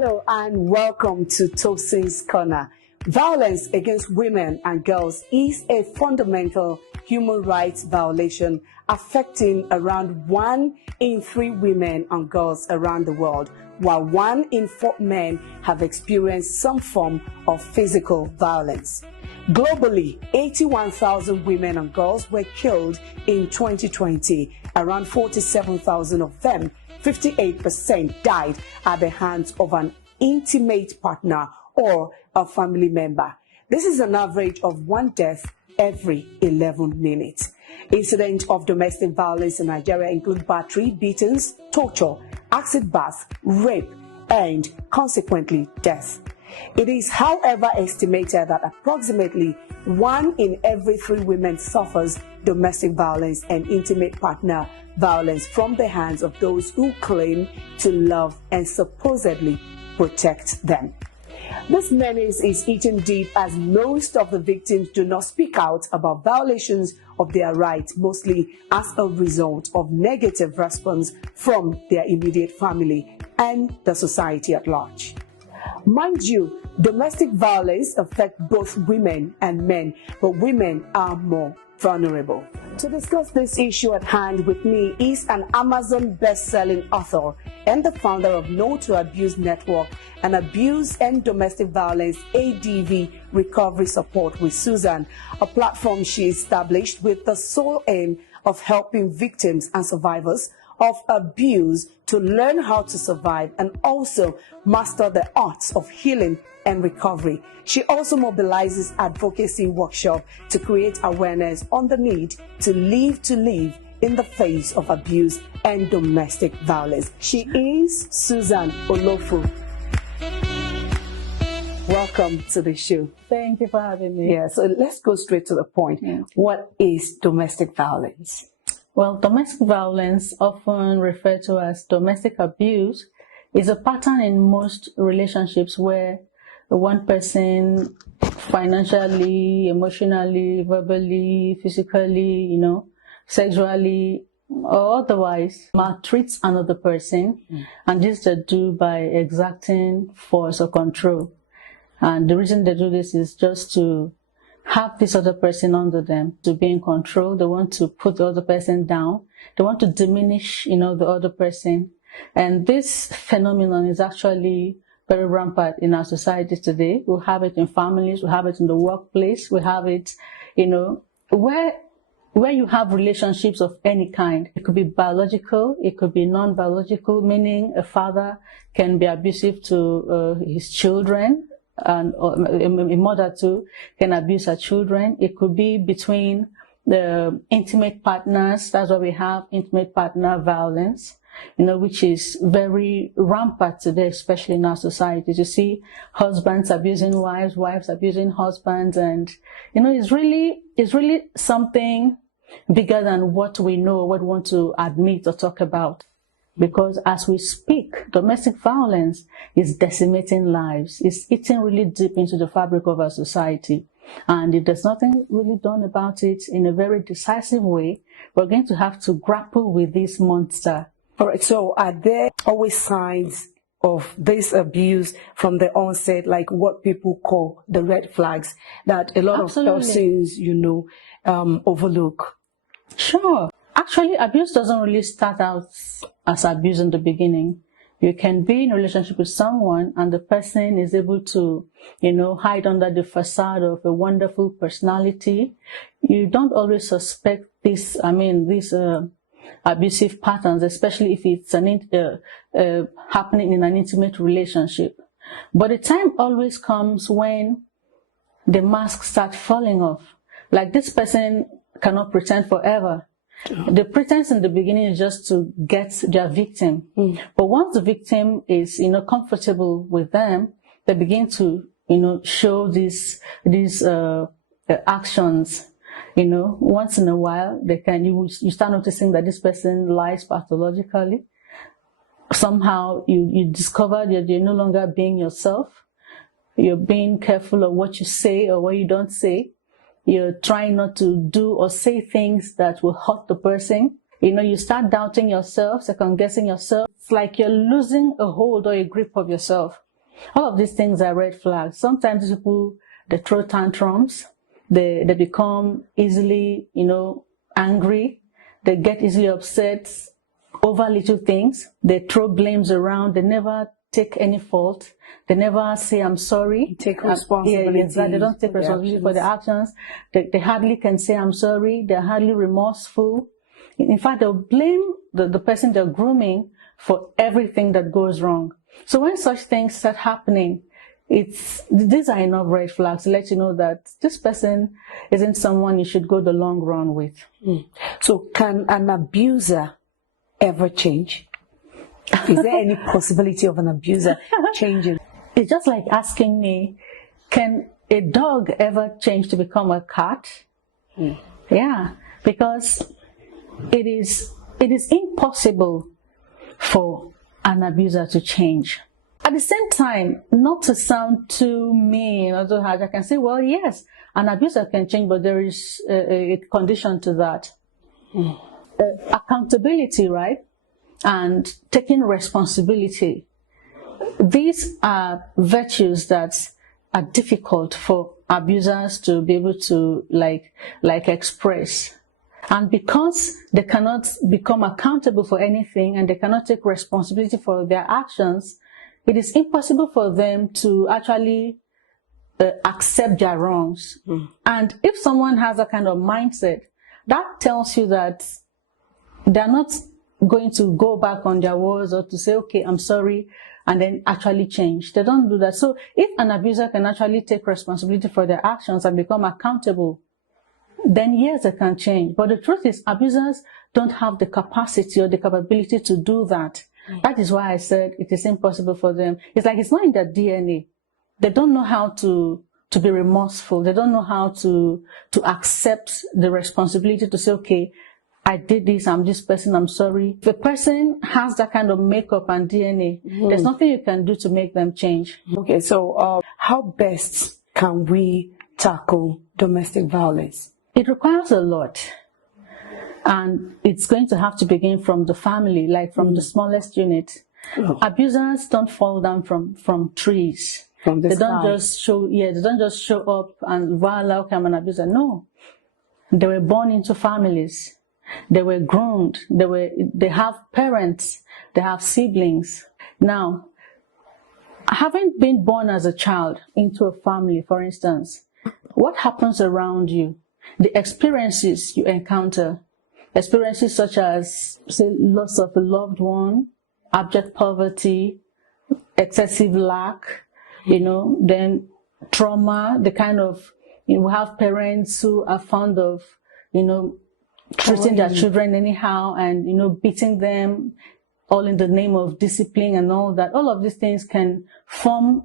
Hello and welcome to Tosin's Corner. Violence against women and girls is a fundamental human rights violation affecting around 1 in 3 women and girls around the world, while 1 in 4 men have experienced some form of physical violence. Globally, 81,000 women and girls were killed in 2020. Around 47,000 of them, 58%, died at the hands of an intimate partner or a family member. This is an average of 1 death every 11 minutes. Incidents of domestic violence in Nigeria include battery, beatings, torture, acid bath, rape, and consequently death. It is, however, estimated that approximately 1 in every 3 women suffers domestic violence and intimate partner violence from the hands of those who claim to love and supposedly protect them. This menace is eating deep as most of the victims do not speak out about violations of their rights, mostly as a result of negative response from their immediate family and the society at large. Mind you, domestic violence affects both women and men, but women are more vulnerable. To discuss this issue at hand with me is an Amazon best-selling author and the founder of No to Abuse Network, an abuse and domestic violence ADV recovery support with Susan, a platform she established with the sole aim of helping victims and survivors of abuse to learn how to survive and also master the arts of healing and recovery. She also mobilizes advocacy workshops to create awareness on the need to live in the face of abuse and domestic violence. She is Susan Olofu. Welcome to the show. Thank you for having me. Yeah, so let's go straight to the point. What is domestic violence? Well, domestic violence, often referred to as domestic abuse, is a pattern in most relationships where one person financially, emotionally, verbally, physically, sexually, or otherwise maltreats another person, and this they do by exacting force or control. And the reason they do this is just to have this other person under them, to be in control. They want to put the other person down. They want to diminish, the other person. And this phenomenon is actually very rampant in our society today. We have it in families, we have it in the workplace, we have it, where you have relationships of any kind. It could be biological, it could be non-biological, meaning a father can be abusive to his children, and a mother too can abuse her children. It could be between the intimate partners. That's why we have intimate partner violence, which is very rampant today, especially in our society. You see husbands abusing wives, wives abusing husbands, and it's really something bigger than what we know, what we want to admit or talk about. Because as we speak, domestic violence is decimating lives. It's eating really deep into the fabric of our society. And if there's nothing really done about it in a very decisive way, we're going to have to grapple with this monster. All right, so are there always signs of this abuse from the onset, like what people call the red flags that a lot Absolutely. of persons, overlook? Sure. Actually, abuse doesn't really start out as abuse in the beginning. You can be in a relationship with someone and the person is able to, hide under the facade of a wonderful personality. You don't always suspect these abusive patterns, especially if it's happening in an intimate relationship. But the time always comes when the masks start falling off. Like, this person cannot pretend forever. The pretense in the beginning is just to get their victim. But once the victim is, comfortable with them, they begin to, show these actions. Once in a while, you start noticing that this person lies pathologically. Somehow you discover that you're no longer being yourself. You're being careful of what you say or what you don't say. You're trying not to do or say things that will hurt the person. You start doubting yourself, second guessing yourself. It's like you're losing a hold or a grip of yourself. All of these things are red flags. Sometimes people, they throw tantrums, they become easily, angry, they get easily upset over little things, they throw blames around, they never take any fault, they never say I'm sorry. Take responsibility. They don't take responsibility for their actions. They hardly can say I'm sorry, they're hardly remorseful. In fact, they'll blame the person they're grooming for everything that goes wrong. So when such things start happening, these are enough red flags to let you know that this person isn't someone you should go the long run with. So can an abuser ever change? Is there any possibility of an abuser changing? It's just like asking me, can a dog ever change to become a cat? Yeah, because it is impossible for an abuser to change. At the same time, not to sound too mean or too hard, I can say, well, yes, an abuser can change, but there is a condition to that. Accountability, right? And taking responsibility. These are virtues that are difficult for abusers to be able to like express. And because they cannot become accountable for anything and they cannot take responsibility for their actions, it is impossible for them to actually accept their wrongs. And if someone has a kind of mindset, that tells you that they're not going to go back on their words or to say, okay, I'm sorry, and then actually change. They don't do that. So if an abuser can actually take responsibility for their actions and become accountable, then yes, they can change. But the truth is, abusers don't have the capacity or the capability to do that. That is why I said it is impossible for them. It's like it's not in their DNA. They don't know how to be remorseful. They don't know how to accept the responsibility to say, okay, I did this, I'm this person, I'm sorry. If a person has that kind of makeup and DNA, there's nothing you can do to make them change. Okay, so how best can we tackle domestic violence? It requires a lot. And it's going to have to begin from the family, like from the smallest unit. Abusers don't fall down from trees. They don't just show up and voila, okay, I'm an abuser. No. They were born into families. They were groomed. They have parents. They have siblings. Now, having been born as a child into a family, for instance, what happens around you? The experiences you encounter, experiences such as, say, loss of a loved one, abject poverty, excessive lack, then trauma, the kind of, we have parents who are fond of, treating their children anyhow and, beating them, all in the name of discipline and all that. All of these things can form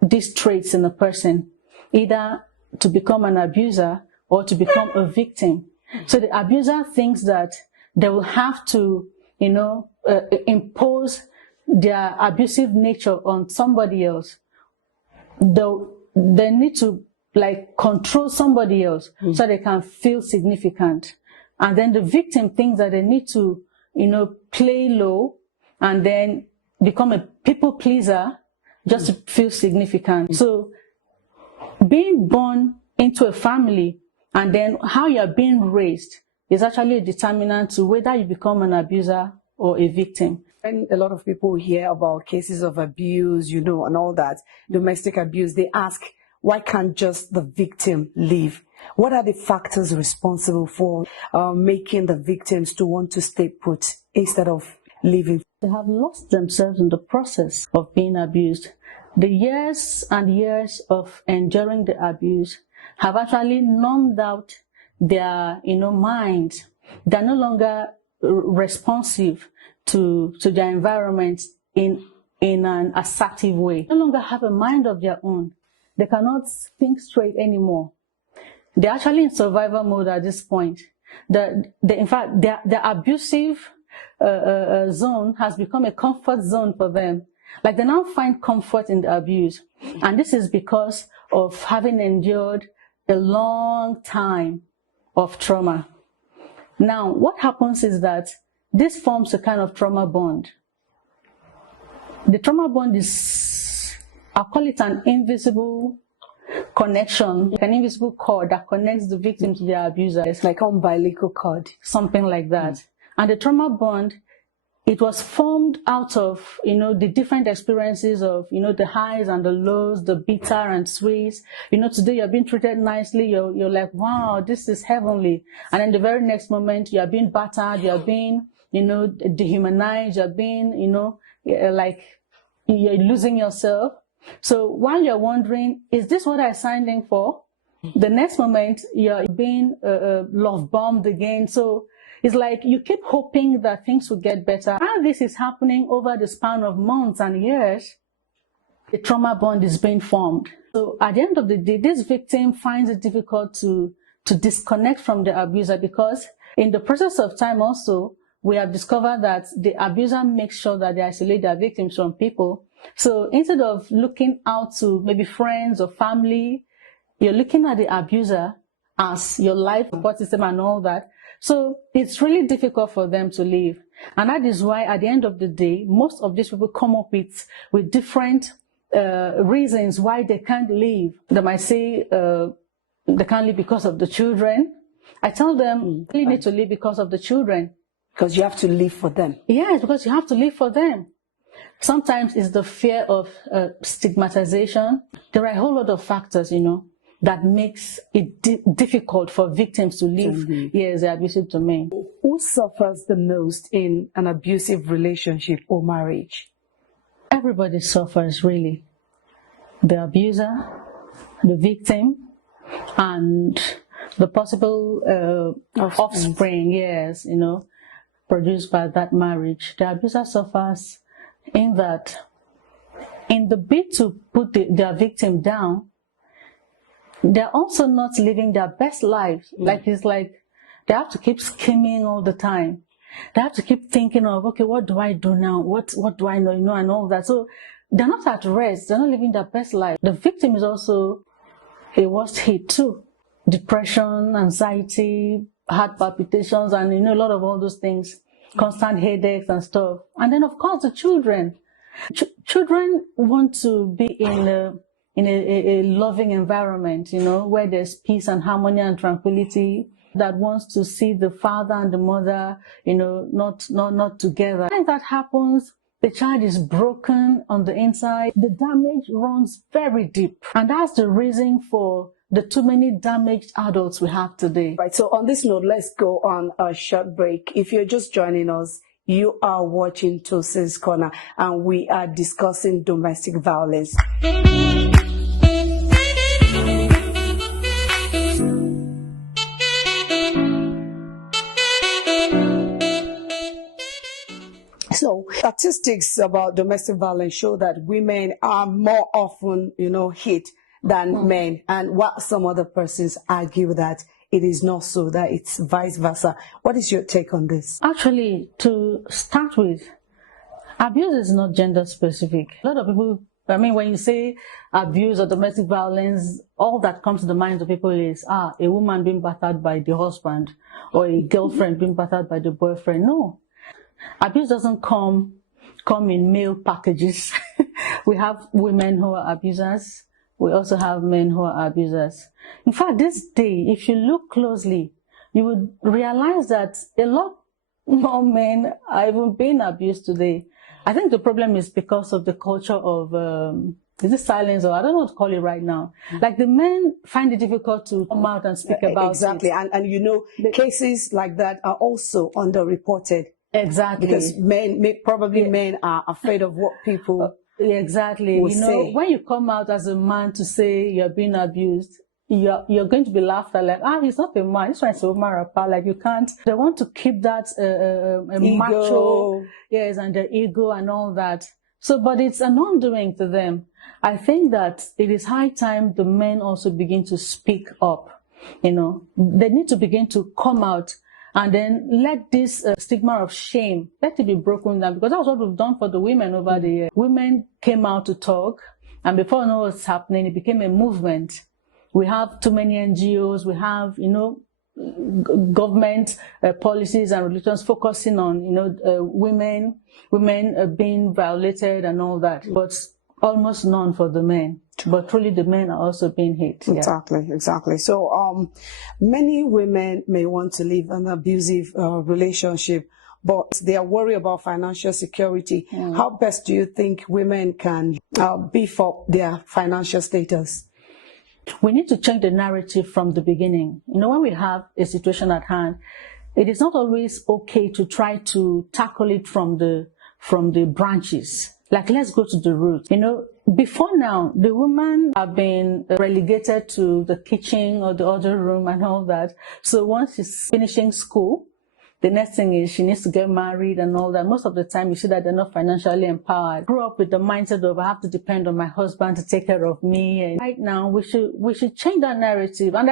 these traits in a person, either to become an abuser or to become a victim. So the abuser thinks that they will have to, impose their abusive nature on somebody else. They need to control somebody else so they can feel significant. And then the victim thinks that they need to, play low and then become a people pleaser just to feel significant. So being born into a family and then how you're being raised is actually a determinant to whether you become an abuser or a victim. When a lot of people hear about cases of abuse, and all that, domestic abuse, they ask, why can't just the victim leave? What are the factors responsible for making the victims to want to stay put instead of leaving? They have lost themselves in the process of being abused. The years and years of enduring the abuse have actually numbed out their, minds. They're no longer responsive to their environment in an assertive way. They no longer have a mind of their own. They cannot think straight anymore. They're actually in survival mode at this point. In fact, their abusive zone has become a comfort zone for them. Like they now find comfort in the abuse. And this is because of having endured a long time of trauma. Now, what happens is that this forms a kind of trauma bond. The trauma bond is I'll call it an invisible connection, an invisible cord that connects the victim to their abuser. It's like umbilical cord. Something like that. And the trauma bond, it was formed out of, the different experiences of, the highs and the lows, the bitter and sweet. Today you're being treated nicely. You're like, wow, this is heavenly. And then the very next moment, you're being battered. You're being, dehumanized. You're being, like you're losing yourself. So while you're wondering, is this what I signed in for? The next moment, you're being love bombed again. So it's like you keep hoping that things will get better. While this is happening over the span of months and years, the trauma bond is being formed. So at the end of the day, this victim finds it difficult to disconnect from the abuser, because in the process of time also, we have discovered that the abuser makes sure that they isolate their victims from people. So instead of looking out to maybe friends or family, you're looking at the abuser as your life support system and all that. So it's really difficult for them to leave. And that is why at the end of the day, most of these people come up with different reasons why they can't leave. They might say they can't leave because of the children. I tell them you need to leave because of the children. Because you have to live for them. Yes, because you have to live for them. Sometimes it's the fear of stigmatization. There are a whole lot of factors, that makes it difficult for victims to leave the abusive domain. Who suffers the most in an abusive relationship or marriage? Everybody suffers, really. The abuser, the victim, and the possible offspring, yes, produced by that marriage. The abuser suffers in that, in the bid to put their victim down, they're also not living their best life. Like, it's like they have to keep scheming all the time. They have to keep thinking of, okay, what do I do now? What do I know, and all that. So they're not at rest. They're not living their best life. The victim is also a worst hit too. Depression, anxiety, heart palpitations, and a lot of all those things. Constant headaches and stuff. And then of course the children. Children want to be in a loving environment, where there's peace and harmony and tranquility, that wants to see the father and the mother, not together. When that happens, the child is broken on the inside. The damage runs very deep. And that's the reason for the too many damaged adults we have today. Right, so on this note, let's go on a short break. If you're just joining us, you are watching Tosin's Corner, and we are discussing domestic violence. So statistics about domestic violence show that women are more often, hit than men. And what some other persons argue that it is not so, that it's vice versa. What is your take on this? Actually, to start with, abuse is not gender specific. A lot of people, when you say abuse or domestic violence, all that comes to the minds of people is, a woman being battered by the husband, or a girlfriend being battered by the boyfriend. No. Abuse doesn't come in male packages. We have women who are abusers. We also have men who are abusers. In fact, this day, if you look closely, you would realize that a lot more men are even being abused today. I think the problem is because of the culture of, is it silence, or I don't know what to call it right now. Like, the men find it difficult to come out and speak about exactly. it. And cases like that are also underreported. Exactly. Because men are afraid of what people exactly. say. When you come out as a man to say you're being abused, you're going to be laughed at, like, he's not a man, he's trying to marapa. Like, you can't. They want to keep that ego. Macho, yes, and their ego and all that. So, but it's an undoing to them. I think that it is high time the men also begin to speak up. They need to begin to come out. And then let this stigma of shame, let it be broken down, because that's what we've done for the women over the years. Women came out to talk, and before you know what's happening, it became a movement. We have too many NGOs, we have, government policies and religions focusing on, women being violated and all that. But almost none for the men. But truly the men are also being hit. Exactly, yeah. Exactly. So many women may want to leave an abusive relationship, but they are worried about financial security. How best do you think women can beef up their financial status? We need to change the narrative from the beginning. When we have a situation at hand, it is not always okay to try to tackle it from the branches. Like, let's go to the root. Before now, the women have been relegated to the kitchen or the other room and all that. So once she's finishing school, the next thing is she needs to get married and all that. Most of the time, you see that they're not financially empowered. Grew up with the mindset of, I have to depend on my husband to take care of me. And right now, we should change that narrative. And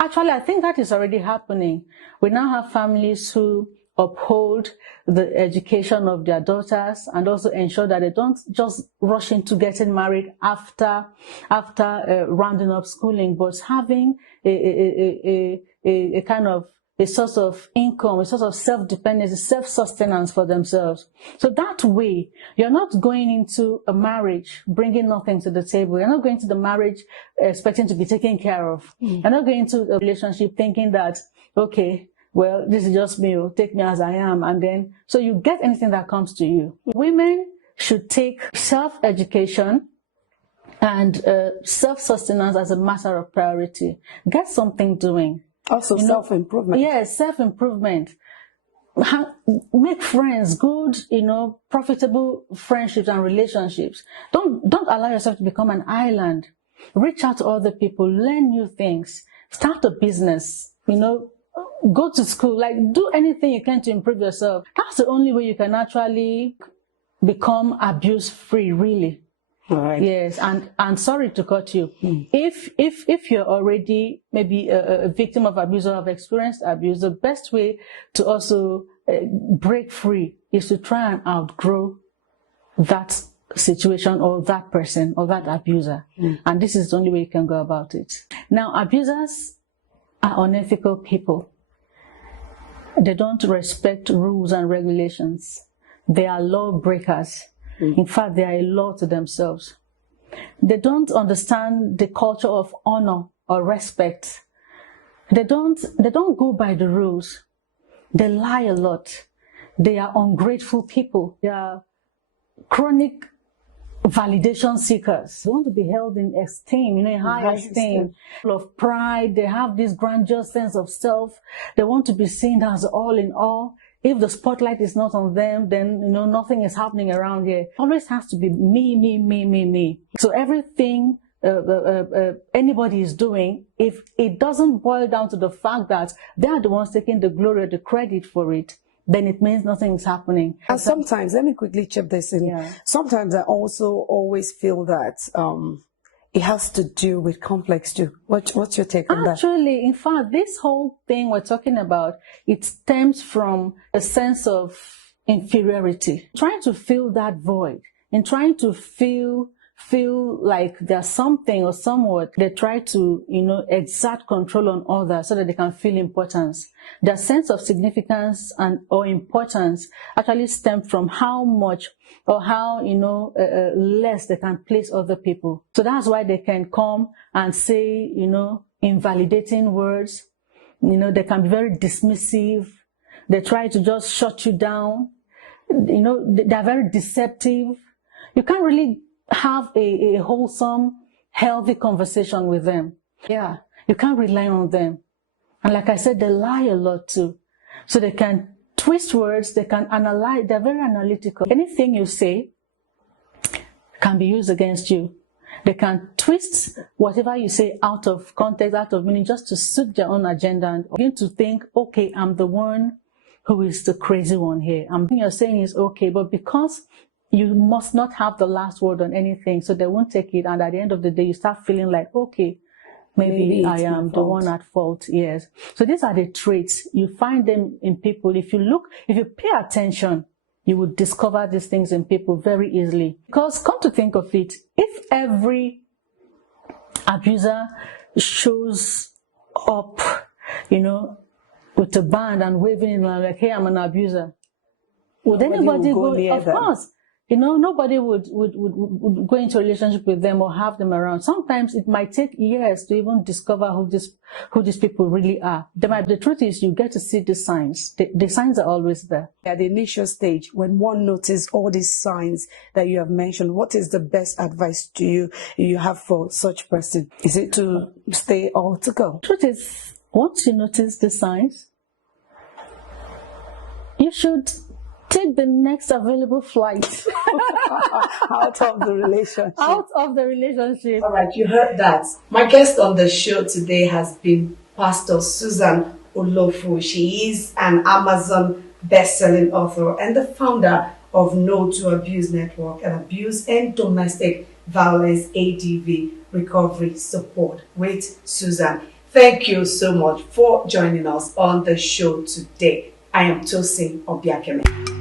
I think that is already happening. We now have families who uphold the education of their daughters and also ensure that they don't just rush into getting married after rounding up schooling, but having a kind of a source of income, a source of self-dependence, self-sustenance for themselves. So that way, you're not going into a marriage bringing nothing to the table. You're not going to the marriage expecting to be taken care of. You're not going into a relationship thinking that, okay, well, this is just me, take me as I am. And then, so you get anything that comes to you. Women should take self-education and self-sustenance as a matter of priority. Get something doing. Also self-improvement. Yes, self-improvement. Make friends, good, profitable friendships and relationships. Don't allow yourself to become an island. Reach out to other people, learn new things, start a business, go to school, like do anything you can to improve yourself. That's the only way you can actually become abuse-free, really. Right. Yes, and sorry to cut you. If you're already maybe a victim of abuse or have experienced abuse, the best way to also break free is to try and outgrow that situation or that person or that abuser. And this is the only way you can go about it. Now, abusers are unethical people. They don't respect rules and regulations. They are lawbreakers. In fact, they are a law to themselves. They don't understand the culture of honor or respect. They don't go by the rules. They lie a lot. They are ungrateful people. They are chronic validation seekers. They want to be held in esteem, high esteem, full of pride. They have this grandiose sense of self. They want to be seen as all in all. If the spotlight is not on them, then, nothing is happening around here. It always has to be me, me, me, me, me. So everything anybody is doing, if it doesn't boil down to the fact that they are the ones taking the glory or the credit for it, then it means nothing is happening. And sometimes, let me quickly chip this in. Yeah. Sometimes I also always feel that it has to do with complex too. What's your take on that? Actually, in fact, this whole thing we're talking about, it stems from a sense of inferiority. Trying to fill that void and trying to feel like there's something or somewhat, they try to, exert control on others so that they can feel importance. Their sense of significance or importance actually stems from how much or how, less they can place other people. So that's why they can come and say, invalidating words. They can be very dismissive. They try to just shut you down. They're very deceptive. You can't really have a wholesome, healthy conversation with them. Yeah, you can't rely on them. And like I said, they lie a lot too. So they can twist words, they can analyze, they're very analytical. Anything you say can be used against you. They can twist whatever you say out of context, out of meaning, just to suit their own agenda and begin to think, okay, I'm the one who is the crazy one here. What you're saying is okay, but because you must not have the last word on anything, so they won't take it. And at the end of the day, you start feeling like, okay, maybe I am the one at fault. Yes. So these are the traits. You find them in people. If you pay attention, you would discover these things in people very easily. Because come to think of it, if every abuser shows up, with a band and waving in like, hey, I'm an abuser, would anybody go? Of course. nobody would go into a relationship with them or have them around. Sometimes it might take years to even discover who these people really are. The truth is, you get to see the signs. The signs are always there. At the initial stage, when one notices all these signs that you have mentioned, what is the best advice you have for such person? Is it to stay or to go? Truth is, once you notice the signs, you should take the next available flight out of the relationship. Out of the relationship. All right, you heard that. My guest on the show today has been Pastor Susan Olofu. She is an Amazon best-selling author and the founder of No to Abuse Network, and Abuse and Domestic Violence ADV Recovery Support with Susan. Thank you so much for joining us on the show today. I am Tosin Obiakeme.